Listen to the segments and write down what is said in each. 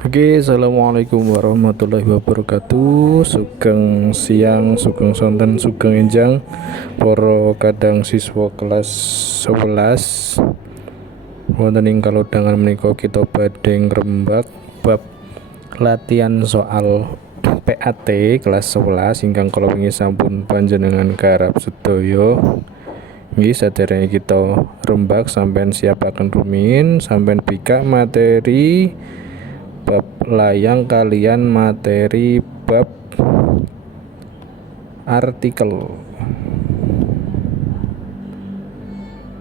Oke, assalamualaikum warahmatullahi wabarakatuh. Sugeng siang, sugeng sonten, sugeng enjang. Para kadang siswa kelas 11 wonten ing kalodhangan menika kita badhe ngrembak bab latihan soal PAT kelas 11 ingkang kala wingi sampun panjenengan garap sedaya. Nggih, saderenge kita rembak sampean siapaken rumiyin, sampean bikak materi bab layang kalian materi bab artikel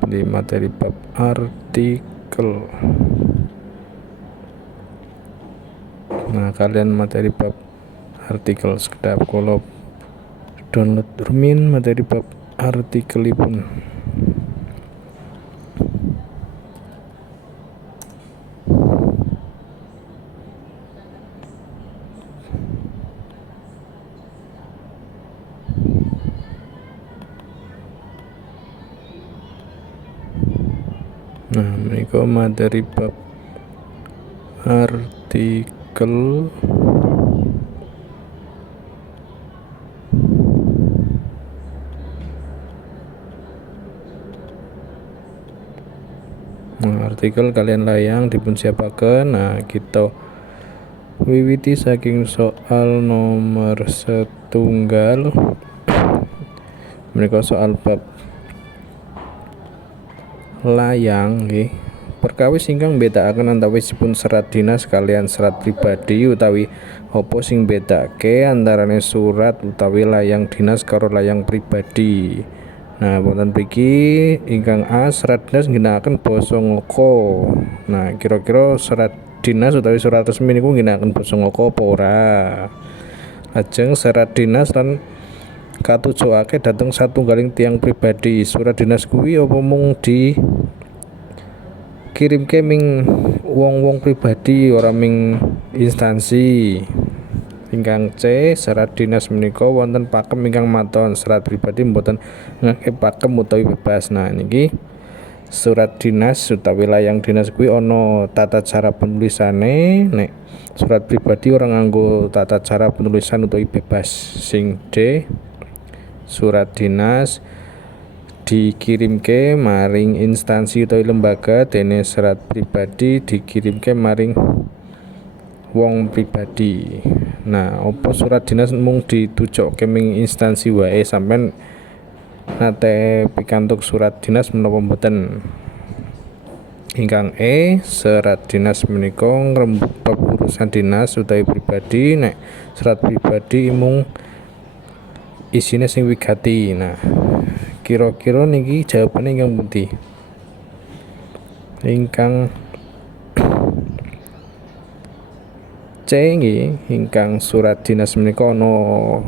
di materi bab artikel. Nah, kalian materi bab artikel sekedap kula download rumin materi bab artikelipun. Nah, menika materi bab artikel artikel kalian layang dipun siapaken. Nah, kita wiwiti saking soal nomor setunggal. Menika soal bab layang nggih. Perkawis ingkang mbedakaken antawisipun serat dinas kalian serat pribadi utawi apa sing bedake antarane surat utawi layang dinas karo layang pribadi. Nah, wonten mriki ingkang A serat dinas ngginakaken basa ngoko. Nah, kira-kira serat dinas utawi surat resmi niku ngginakaken basa ngoko apa ora? Lajeng serat dinas lan katujokake dhateng satunggaling tiyang pribadi. Surat dinas kuwi apa mung di kirimke ming wong-wong pribadi ora ming instansi. Ingkang C serat dinas menika wonten pakem ingkang maton, serat pribadi mboten ngake pakem utawi bebas. Nah, niki surat dinas utawi layang dinas kuwi ana tata cara penulisane, nek surat pribadi ora nganggo tata cara penulisan utawi bebas. Sing D surat dinas dikirimke maring instansi utawi lembaga, dene serat pribadi dikirimke maring wong pribadi. Nah, apa surat dinas mung ditujokke ming instansi wae? Sampean nate pikantuk surat dinas menapa mboten? Ingkang E serat dinas menika ngrembug bab urusan dinas utawi pribadi. Nek serat pribadi mung isine sing wigati. Nah, kira-kira niki jawabane ingkang pundi? Ingkang C nggih, ingkang surat dinas menika ana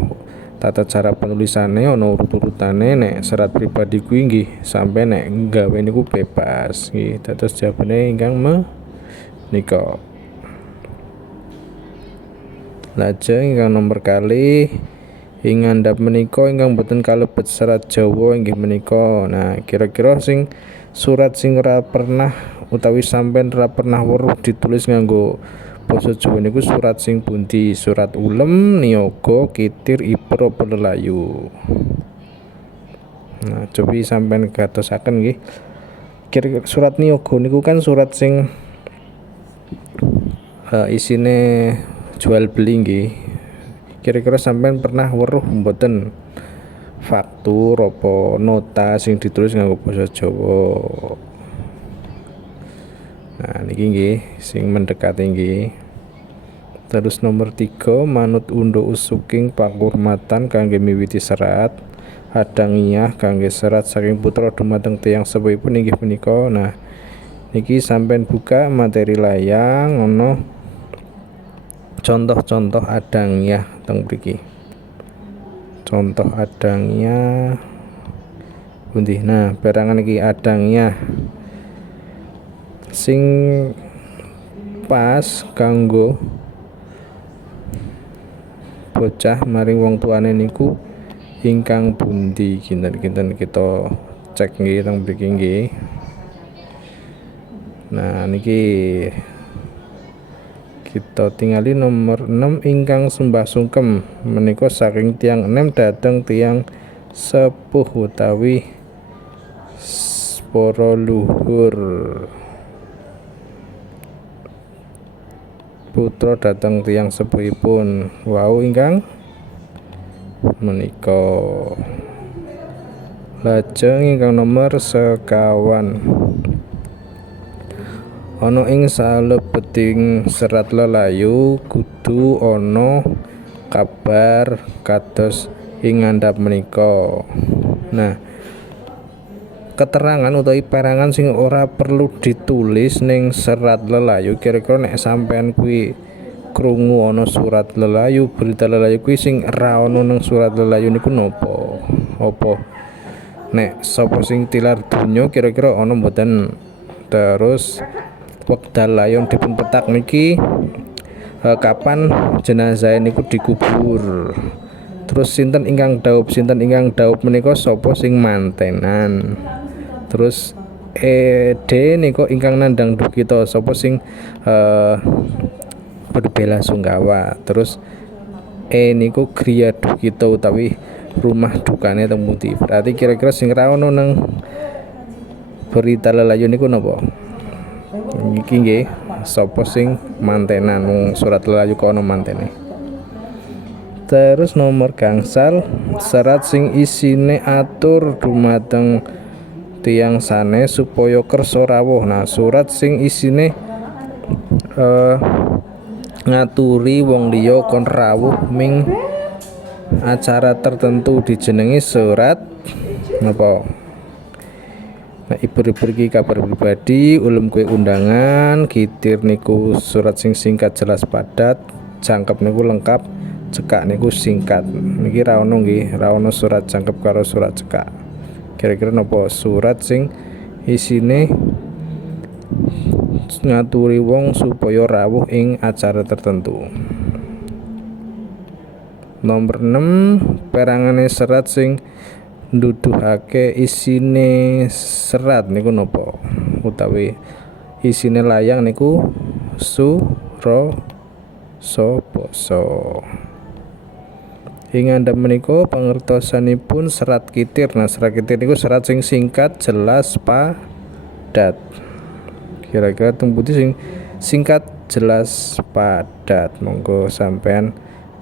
tata cara penulisane, ana urut-urutane. Nek serat pribadi kuwi nggih sampe nek gawe niku bebas nggih. Dados jawabane ingkang menika. Lajeng ingkang nomor kalih ing ngandhap menika ingkang boten kalebet serat Jawa inggih menika. Nah, kira-kira sing surat sing ora pernah utawi sampean ora pernah weruh ditulis nganggo basa Jawa niku surat sing pundi? Surat ulem, niyaga, kitir, iper apa lelayu? Nah, cobi sampean gatosaken nggih. Kira-kira surat niyaga niku kan surat sing isine jual beli nggih. Kira-kira sampean pernah weruh mboten faktur apa nota sing ditulis nganggo basa Jawa? Nah, niki nggih sing mendekati nggih. Terus nomor 3 manut undha usuking pakurmatan kangge miwiti serat hadangiyah kangge serat saking putra dumateng tiyang sepuhipun inggih punika. Nah, niki sampean buka materi layang ana contoh-contoh hadangiyah teng mriki. Contoh hadangiyah pundi? Nah, perangan iki hadangiyah sing pas kanggo bocah maring wong tuane niku ingkang pundi? Kinten-kinten kita cek nggih teng mriki nggih. Nah, niki Kita tingali nomor 6 ingkang sembah sungkem menika saking tiang 6 dhateng tiang sepuh utawi para luhur putra dhateng tiang sepuhipun wau ingkang menika. Lajeng ingkang nomor sekawan ana ing salebeting serat lelayu kudu ana kabar kados ing ngandhap menika. Nah, keterangan utawi perangan sing ora perlu ditulis ning serat lelayu kira-kira nek sampean kuwi krungu ana surat lelayu, berita lelayu kuwi sing ra ana ning surat lelayu niku napa? Apa nek sapa sing tilar donya kira-kira ana mboten? Terus wekdal layon dipun petak niki kapan jenazah niku dikubur. Terus sinten ingkang dhaup menika sapa sing mantenan. Terus D niku ingkang nandhang duka sapa sing berbela sungkawa. Terus E niku griya duka utawi rumah dukane teng pundi. Berarti kira-kira sing ra ono nang berita lelayu niku napa? Iki nggih sapa sing mantenan wong surat lelayu kok ana mantene. Terus nomor gangsal serat sing isine atur dumateng tiyang sanes supaya kersa rawuh. Nah, surat sing isine ngaturi wong liya kon rawuh ming acara tertentu dijenengi surat napa? Nah, ibu-ibu iki kabar pribadi, ulum kue undangan, kitir niku surat sing singkat jelas padat, jangkep niku lengkap, cekak niku singkat. Niki ra ono nggih, ra ono surat jangkep karo surat cekak. Kira-kira napa surat sing isine ngaturi wong supaya rawuh ing acara tertentu. Nomor 6 perangane serat sing nduduhake isine serat niku napa utawi isine layang niku sura basa. Ing ngandhap menika pangertosanipun serat kitir. Nah, serat kitir niku serat sing singkat jelas padat. Kira-kira teng pundi sing singkat jelas padat. Monggo sampean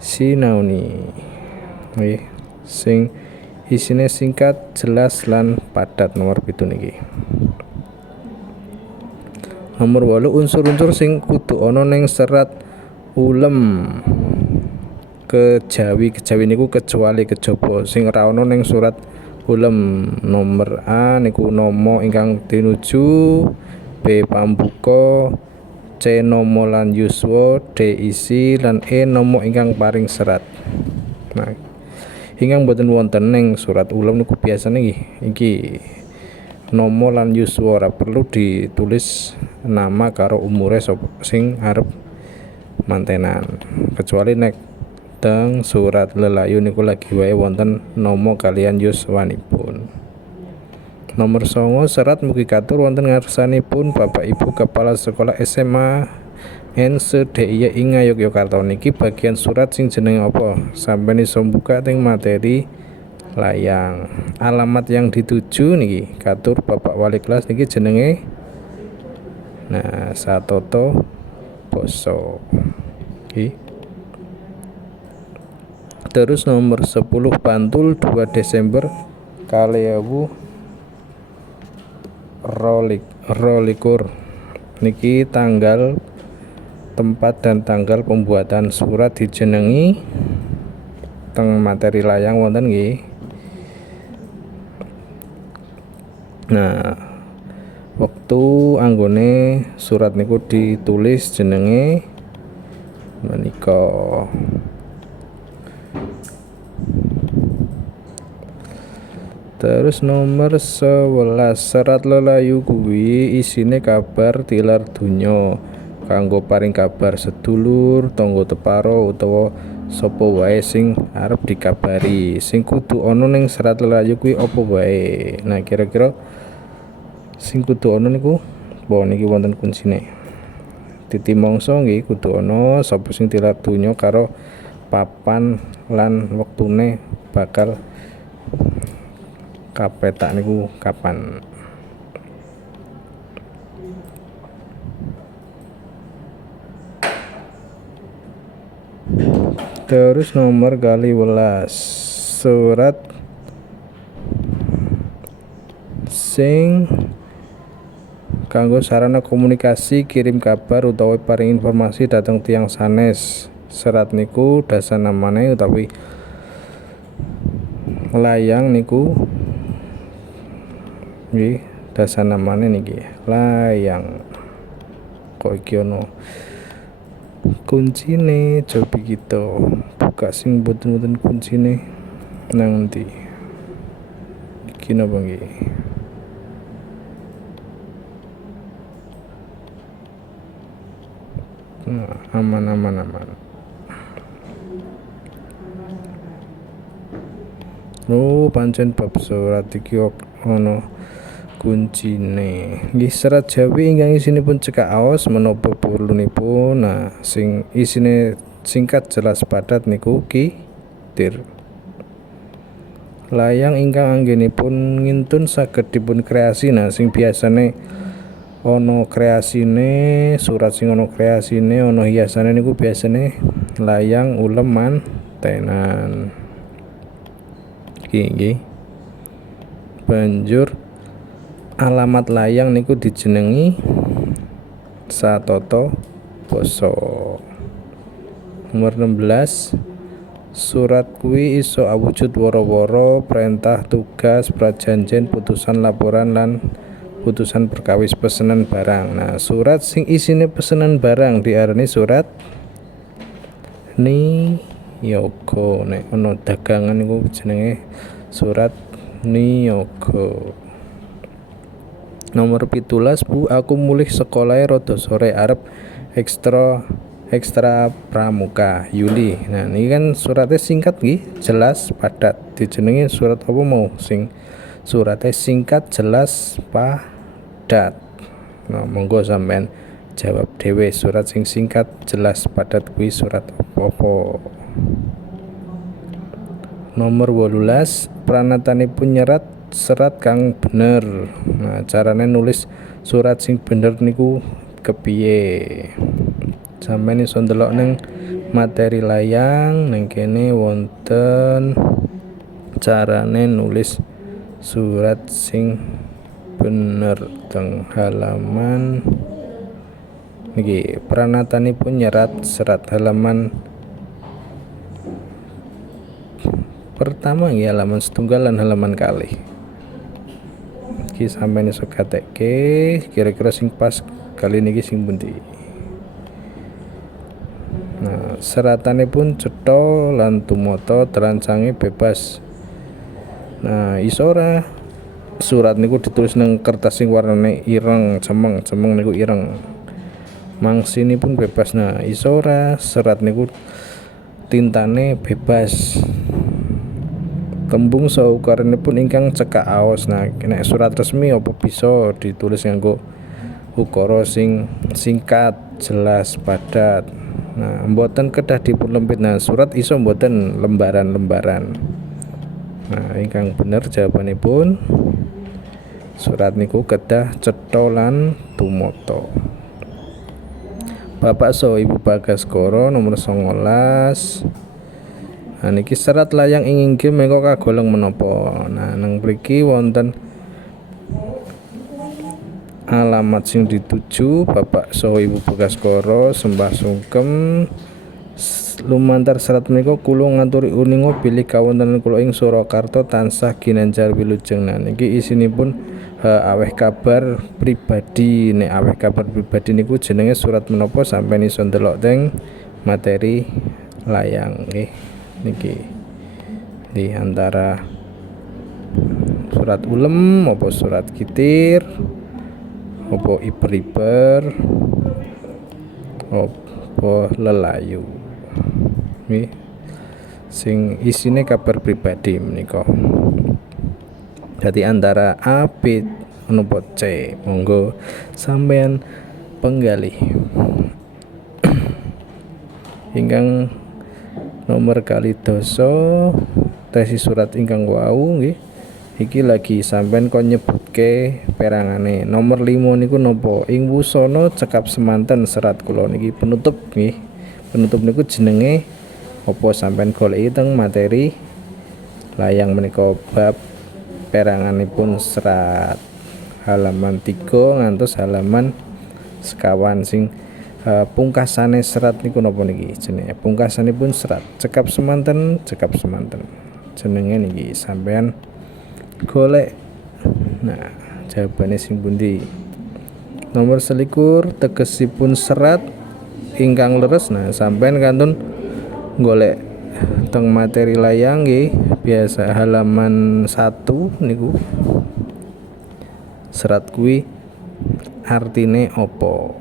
sinauni nggih sing isine singkat jelas lan padat nomor 7 niki. Nomor 8 unsur-unsur sing kudu ana ning serat ulem kejawi niku kecuali kejaba sing ora ana ning surat ulem. Nomor A niku nama ingkang tinuju, B pambuka, C nama lan yuswa, D isi lan E nama ingkang paring serat. Nah, ingkang boten wonten ning surat ulem niku biasane iki nama lan yuswa, ora perlu ditulis nama karo umure sing arep mantenan. Kecuali nek teng surat lelayu niku lagi wae wonten nama kalian yuswanipun. Nomor 9 serat mugi katur wonten ngarsanipun Bapak Ibu Kepala Sekolah SMA NSDIY ing Yogyakarta. Niki bagian surat sing jenenge apa? Sampeyan iso buka teng materi layang. Alamat yang dituju niki katur Bapak Wali kelas niki jenenge Satoto Boso. Terus nomor 10 Bantul 2 Desember 2022 niki tanggal, tempat dan tanggal pembuatan surat dijenengi teng materi layang wonten nggih. Nah, waktu anggone surat niku ditulis jenenge menika. Terus nomor 11 serat lelayu kuwi isine kabar tilar donya kanggo paring kabar sedulur, tangga teparo utawa sapa wae sing arep dikabari. Sing kudu ana ning serat lelayu kuwi apa wae. Nah, kira-kira sing kudu ana niku niki wonten kuncine. titi mangsa nggih kudu ana sapa sing tilar donya karo papan lan wektune bakal kapetak niku kapan. Terus nomor 12 surat sing kanggo sarana komunikasi kirim kabar utawa paring informasi dhateng tiyang sanes. Serat niku dasanamane utawi layang niku nggih dasanamane niki layang. Kok iki ono kuncine coba kita buka sing boten kuncine nang ndi iki napa nggih aman pancen bab surat iki ono kuncine nggih. Serat Jawi ingkang isinipun cekak aos menapa perlunipun. Nah sing isine singkat jelas padat niku kitir. Layang ingkang anggenipun ngintun saged dipun kreasi. Nah sing biasane ana kreasine surat sing ana kreasine ana hiasane niku biasane layang ulem mantenan iki nggih. Banjur alamat layang niku dijenengi satata basa. Nomor 16 surat kuwi iso awujud wara-wara perintah tugas prajanjen putusan laporan lan putusan perkawis pesenan barang. Nah surat sing isine pesenan barang diarani surat niyaga. Nek ana dagangan niku jenenge surat niyaga. Nomor 17 Bu, aku mulih sekolahe rada sore arep ekstra pramuka Yuli. Nah ini kan suratnya singkat nggih, jelas padat. Dijenengi surat apa mau sing suratnya singkat jelas padat. Nah monggo sampean jawab dhewe surat sing singkat jelas padat kuwi surat apa. Nomor 18 pranatanipun nyerat serat kang bener. Nah carane nulis surat sing bener niku kepiye? Sampeyan iso ndelok ning materi layang ning kene wonten carane nulis surat sing bener teng halaman niki. Pranatanipun nyerat serat halaman pertama nggih, halaman setunggal lan halaman kalih. Iki sampeyan iso gatekke kira-kira sing pas kali niki sing pundi. Nah, seratanipun cetha lan tumata terancange bebas. Nah, iso ora surat niku ditulis nang kertas sing warnane ireng, cemeng niku ireng. Mangsinipun bebas. Nah, iso ora serat niku tintane bebas. Tembung saukaranipun ingkang cekak aos. Nah nek surat resmi apa bisa ditulis nganggo ukara sing singkat jelas padat. Nah mboten kedah dipun lempit. Nah surat iso mboten lembaran-lembaran. Nah ingkang bener jawabanipun surat niku kedah cetha lan tumata. Bapak saha Ibu Bagaskara nomor 19. Nah niki serat layang ing inggih menika kagolong menapa. Nah nang mriki wonten alamat sing dituju Bapak saha Ibu Bagaskara sembah sungkem lumantar serat menika kula ngaturi uninga bilih kawontenan kula ing Surakarta tansah ginanjar wilujeng. Nah niki isinipun aweh kabar pribadi. Nek aweh kabar pribadi niku jenenge surat menapa sampeyan iso ndelok teng materi layang nggih. Niki di antara surat ulem apa surat kitir apa iper-iper apa lelayu nggih sing isine kabar pribadi menika. Dadi antara A, B, napa C, monggo sampean penggalih. ingkang nomor kali doso tesis surat ingkang wau nggih. Iki lagi sampean kon nyebutke perangane. Nomor 5 niku napa? Ing wusana cekap semanten serat kula niki penutup nggih. Penutup niku jenenge apa sampean goleki teng materi layang menika bab peranganipun serat halaman 3 ngantos halaman sekawan sing pungkasane serat niku napa niki jenenge pungkasanipun serat cekap semanten jenenge niki sampean golek. Nah jawabane sing pundi? Nomor 21 tegesipun serat ingkang leres. Nah sampean kantun golek teng materi layang nggih biasa halaman 1 niku serat kuwi artine opo.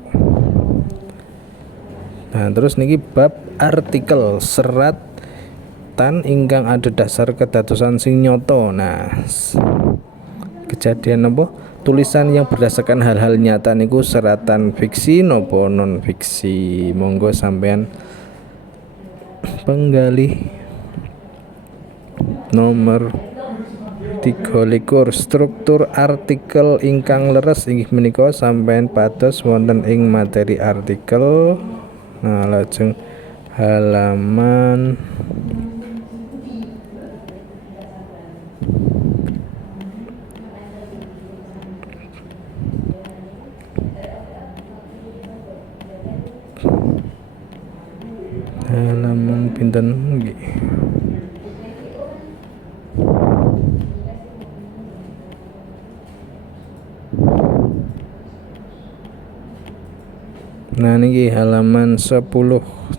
Nah terus niki bab artikel serat tan ingkang ada dasar kedadosan sing nyoto. Nah kejadian apa tulisan yang berdasarkan hal-hal nyata niku seratan fiksi nopo non fiksi. Monggo sampean penggalih. Nomor 23 struktur artikel ingkang leres inggih menika sampean pados wonten ing materi artikel. Nah lajeng halaman pinten nggih. Nah niki halaman 10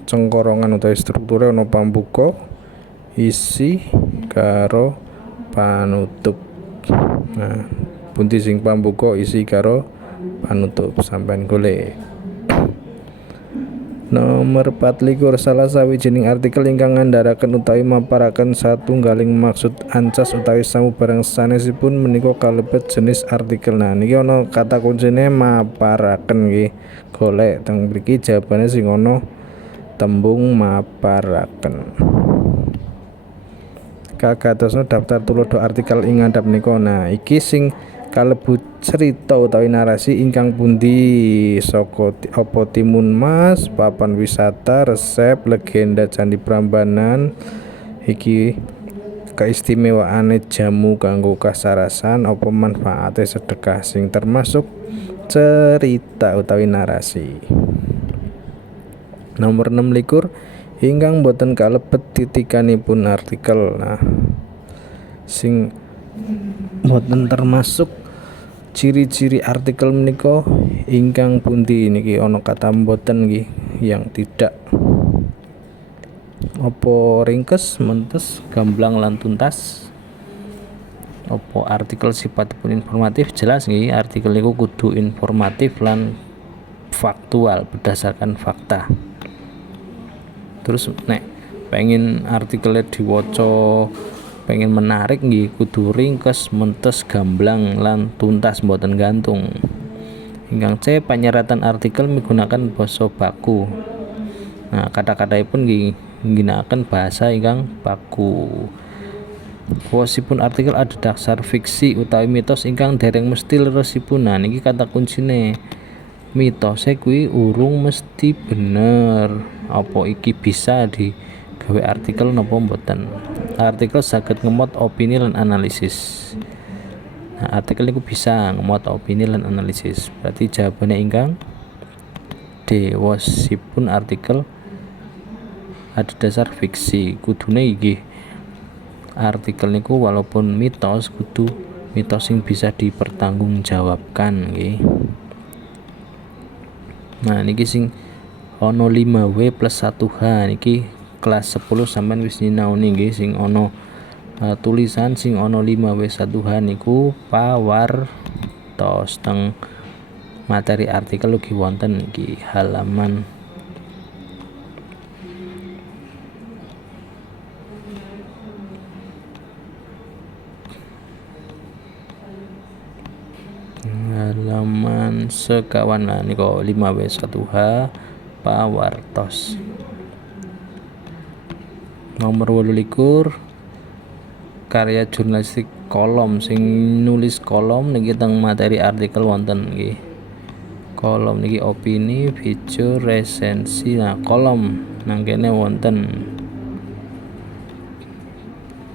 cengkorongan utawi strukture ana pambuka, isi karo panutup. Nah pundi sing pambuka, isi karo panutup sampean golek. Nomor 24 salah sawijining artikel ingkang ngandharaken utawi maparaken satunggaling maksud ancas utawi samubarang sanesipun menika kalebet jenis artikel. Nah niki ana kata kuncine maparaken nggih. Golek teng mriki jawabane sing ana tembung maparaken. Kagatosna daftar tulodo artikel ing ngandhap nika. Nah iki sing kalebu cerita utawi narasi ingkang pundi saka apa timun mas, papan wisata, resep, legenda Candi Prambanan. Iki keistimewaane jamu kanggo kasarasan, apa manfaate sedekah sing termasuk cerita utawi narasi. Nomor 26 ingkang boten kalebet titikanipun artikel. Nah sing boten termasuk ciri-ciri artikel menika ingkang pundi niki ana kata mboten nggih yang tidak apa ringkes, mentes, gamblang lan tuntas. Apa artikel sifatipun informatif? Jelas nggih artikel niku kudu informatif lan faktual berdasarkan fakta. Terus nek pengen artikelnya diwaca pengen menarik nggih kudu ringkes, mentes, gamblang lan tuntas mboten gantung. Ingkang C panyeratan artikel menggunakan basa baku. Nah kata-kataipun nggih ngginakaken bahasa ingkang baku. Kuosipun artikel ada dasar fiksi utawi mitos ingkang dereng mesti leresipun. Nah niki kata kuncine mitose kuwi urung mesti bener. Apa iki bisa digawe artikel napa mboten? Artikel saged ngemot opini lan analisis. Nah, artikel niku bisa ngemot opini lan analisis. Berarti jawabannya ingkang D. Wosipun artikel ada dasar fiksi. Kudune iki artikel niku walaupun mitos kudu mitos sing bisa dipertanggungjawabkan nggih. Nah niki sing ana 5W plus 1H niki kelas 10 sampean wis nyinaoni nggih sing ana tulisan sing ana 5W 1H niku pawartos teng materi artikel ugi wonten iki halaman sekawan lah niku 5W 1H pawartos. Nomor 28 karya jurnalistik kolom sing nulis kolom niki teng materi artikel wonten nggih. Kolom niki opini, feature, resensi. Nah, kolom nang kene wonten.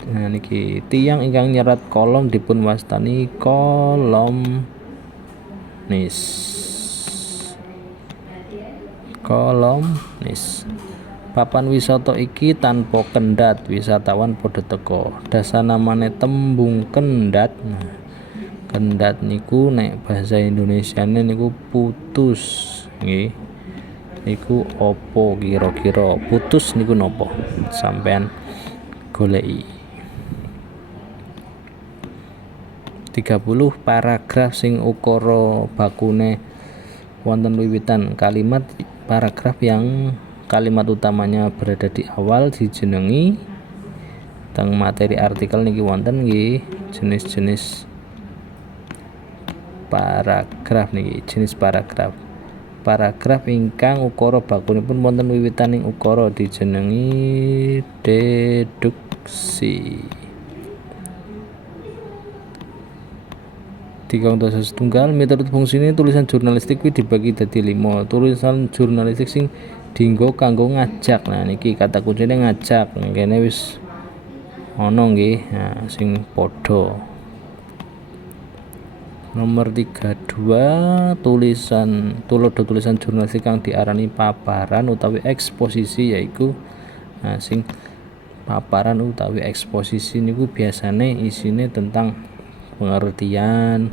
Nah niki tiyang ingkang nyerat kolom dipun wastani kolomnis. Papan wisata iki tanpa kendhat, wisatawan padha teka. Dasanamane tembung kendhat. Nah, kendhat niku nek bahasa Indonesiane niku putus, nggih. Niku opo kira-kira? Putus niku napa? Sampean goleki. 30 paragraf sing ukara bakune wonten wiwitan kalimat. Paragraf yang kalimat utamanya berada di awal dijenengi teng materi artikel niki wonten nggih jenis-jenis paragraf niki, jenis paragraf. Paragraf ingkang ukara bakunipun wonten wiwitaning ukara dijenengi deduksi. 3.1 miturut fungsine tulisan jurnalistik kuwi dibagi dadi 5. Tulisan jurnalistik sing dienggo kanggo ngajak. Nah niki kata kuncine ngajak. Kene wis ana nggih. Nah sing padha. Nomor 32 tulisan jurnalistik kang diarani paparan utawi eksposisi yaiku sing paparan utawi eksposisi niku biasane isine tentang pengertian,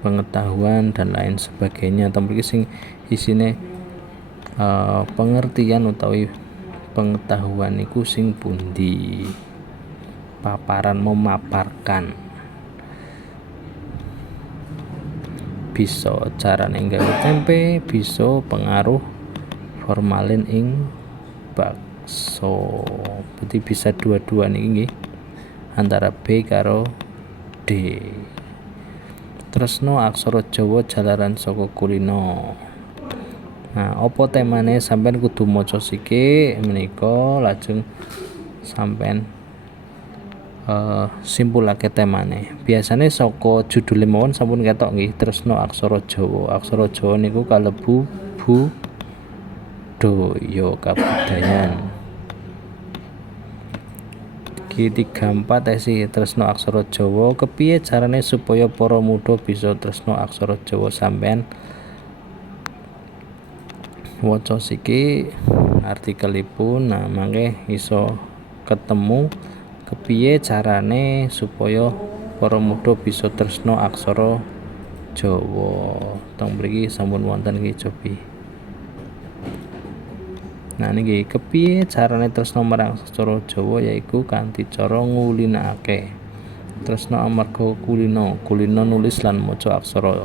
pengetahuan dan lain sebagainya. Tapi sing isine pengertian utawi pengetahuan niku sing pundi. Paparan memaparkan. Bisa carane nggawe tempe, bisa pengaruh formalin ing bakso. Berarti bisa dua-dua niki nggih. Antara B karo D. Tresno aksara Jawa jalaran saka kulino. Nah, apa temane sampean kudu maca sithik menika lajeng sampean simpulake temane. Biasane saka judule mawon sampun ketok nggih tresno aksara Jawa. Aksara Jawa niku kalebu budaya kabudayan. 34 esi tresno aksara Jawa. Kepiye carane supaya para muda bisa tresno aksara Jawa? Sampean waca siki artikelipun. Nah mangke iso ketemu kepiye carane supaya para muda bisa tresno aksara Jawa. Teng mriki sampun wonten nggih cobi. Nah niki kepiye carane tresno marang aksara Jawa yaiku kanthi cara ngulinakake. Tresno amarga kulino nulis lan maca aksara.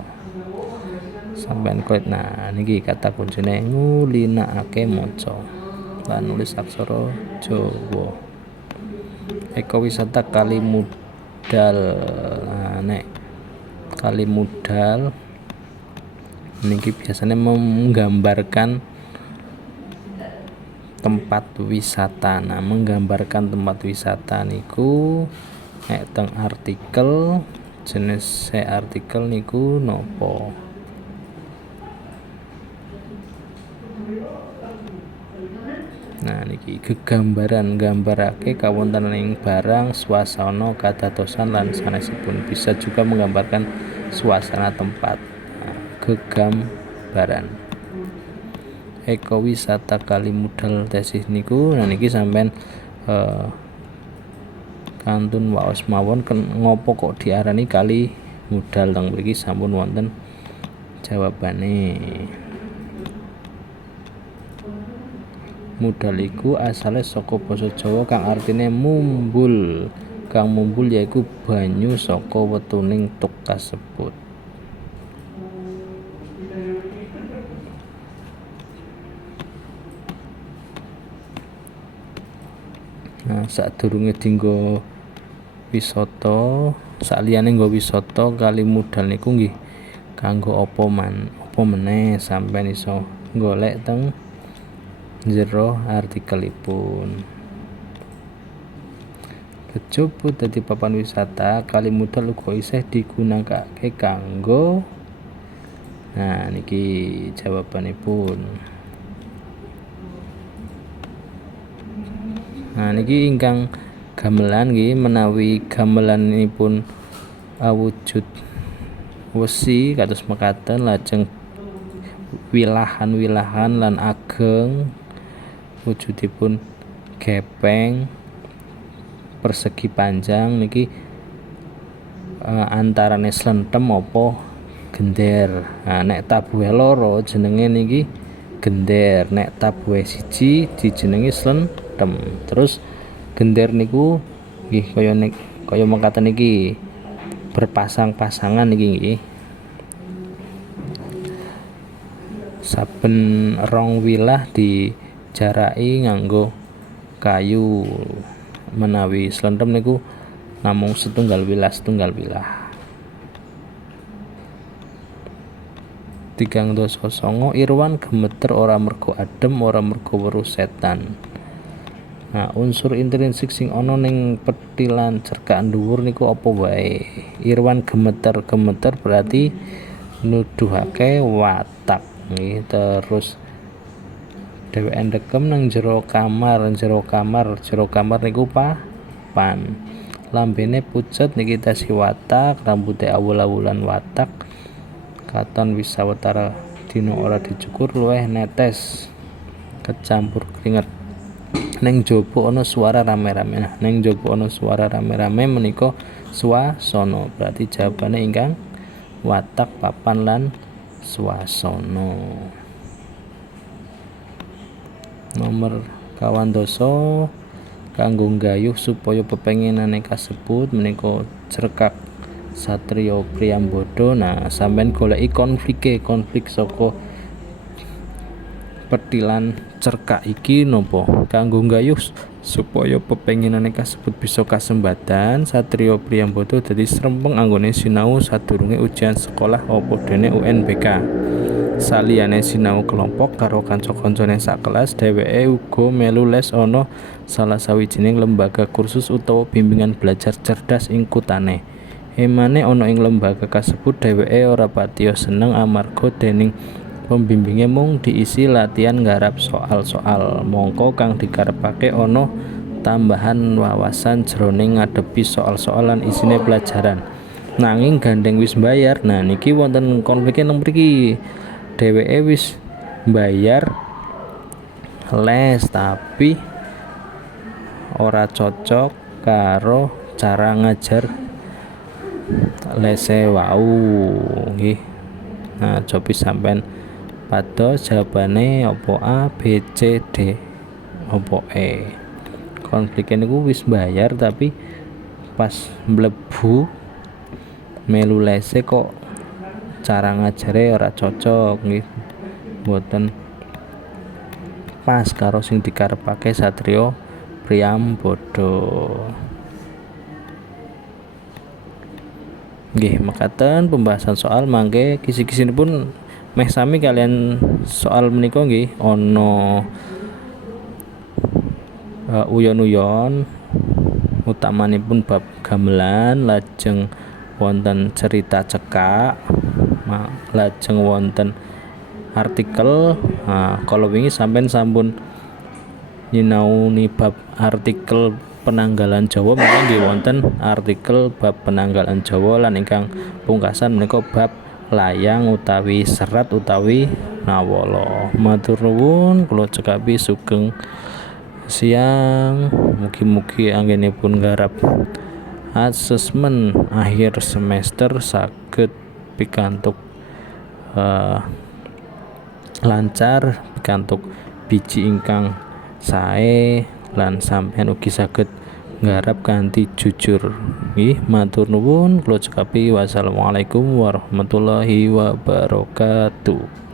Sampeyan klik. Nah niki kata kuncine ngulinakake maca lan nulis aksara Jawa. Ekowisata Kalimudal. Nah nek Kalimudal niki biasanya menggambarkan tempat wisata. Nah menggambarkan tempat wisata niku nek teng artikel jenis artikel niku nopo? Nah niki gegambaran nggambarake kawontenaning barang, swasana, kadadosan lan sanesipun. Bisa juga menggambarkan suasana tempat. Nah, gegambaran. Ekowisata Kalimudal tesis niku. Nah niki sampean kantun waos mawon ngopo kok diarani Kalimudal. Teng mriki sampun wonten jawabane. Mudal iku asale saka basa Jawa kang artine mumbul. Kang mumbul yaiku banyu saka wetuning tuk kasebut. Nah, sadurunge dienggo wisata, saliyane nggo wisata Kalimudal niku nggih kanggo apa meneh sampeyan iso golek teng jero artikelipun. Kejaba dadi papan wisata, Kalimudal uga isih digunakake kanggo. Nah, niki jawabanipun. Nah, niki ingkang gamelan nggih menawi gamelanipun awujud wesi kados mekaten, lajeng wilahan-wilahan lan ageng, wujudipun gepeng persegi panjang niki antarane slentem apa gender. Nah, nek tabuhe loro jenenge niki gender, nek tabuhe siji dijenengi slentem. Terus gender niku nggih kaya mekaten niki berpasang-pasangan niki nggih. Saben rong wilah dijaraki nganggo kayu, menawi slentem niku namung setunggal wilah. 309 Irwan gemeter ora mergo adem, ora mergo weruh setan. Nah, unsur intrinsik sing ana ning petilan cerkak dhuwur niku apa wae? Irwan gemeter berarti nuduhake watak nggih. Terus dheweke ndekem nang jero kamar niku papan. Lambene pucet niki tesi watak, rambute awul-awulan watak. Katon wis sawetara dina ora dicukur, luwih netes kecampur keringet. Ning jaba ana suara rame-rame. Nah, ning jaba ana suara rame-rame menika swasana. Berarti jawabane ingkang watak, papan lan swasana. Nomor 12 kanggo nggayuh supaya pepenginane kasebut menika cerkak Satriya Priyambada. Nah, sampean goleki konflik saka petilan cerkak iki napa? Kanggo nggayuh supaya pepenginane kasebut bisa kasembadan, Satriya Priyambada dadi srempeng anggone sinau sadurunge ujian sekolah apa dene UNBK. Saliyane sinau kelompok karo kanca-kancane sakelas, dheweke uga melu les ana salah sawijining lembaga kursus utawa bimbingan belajar cerdas ing kutane. Emane ana ing lembaga kasebut dheweke ora patiya seneng amarga dening pembimbinge mung diisi latihan nggarap soal-soal. Mongko kang dikarepake ana tambahan wawasan jroning ngadepi soal-soal lan isine pelajaran. Nanging gandeng wis mbayar. Nah, niki wonten konfliknya nang mriki. Dheweke wis mbayar les tapi ora cocok karo cara ngajar lese wau nggih. Nah, cobi sampean pados jawabane apa A, B, C, D apa E. Konfliknya niku wis bayar tapi pas mlebu melu lese kok cara ngajare ora cocok nggih, mboten pas karo sing dikarepake Satriya Priyambada. Nggih, mekaten pembahasan soal mangke kisi-kisinipun meh sami kalian soal menika nggih, ana uyon-uyon utamanipun bab gamelan, lajeng wonten cerita cekak, lajeng wonten artikel. Kalau wingi sampean sampun nyinauni bab artikel penanggalan Jawa, maka nggih wonten artikel bab penanggalan Jawa lan ingkang pungkasan menika bab layang utawi serat utawi nawala. Matur nuwun, kula cekapi sugeng siang. Mugi-mugi anggenipun nggarap asesmen akhir semester saged pikantuk lancar, pikantuk biji ingkang sae lan sampeyan ugi saged nggarap kanthi jujur. Nggih, matur nuwun, kula cekapi wassalamualaikum warahmatullahi wabarakatuh.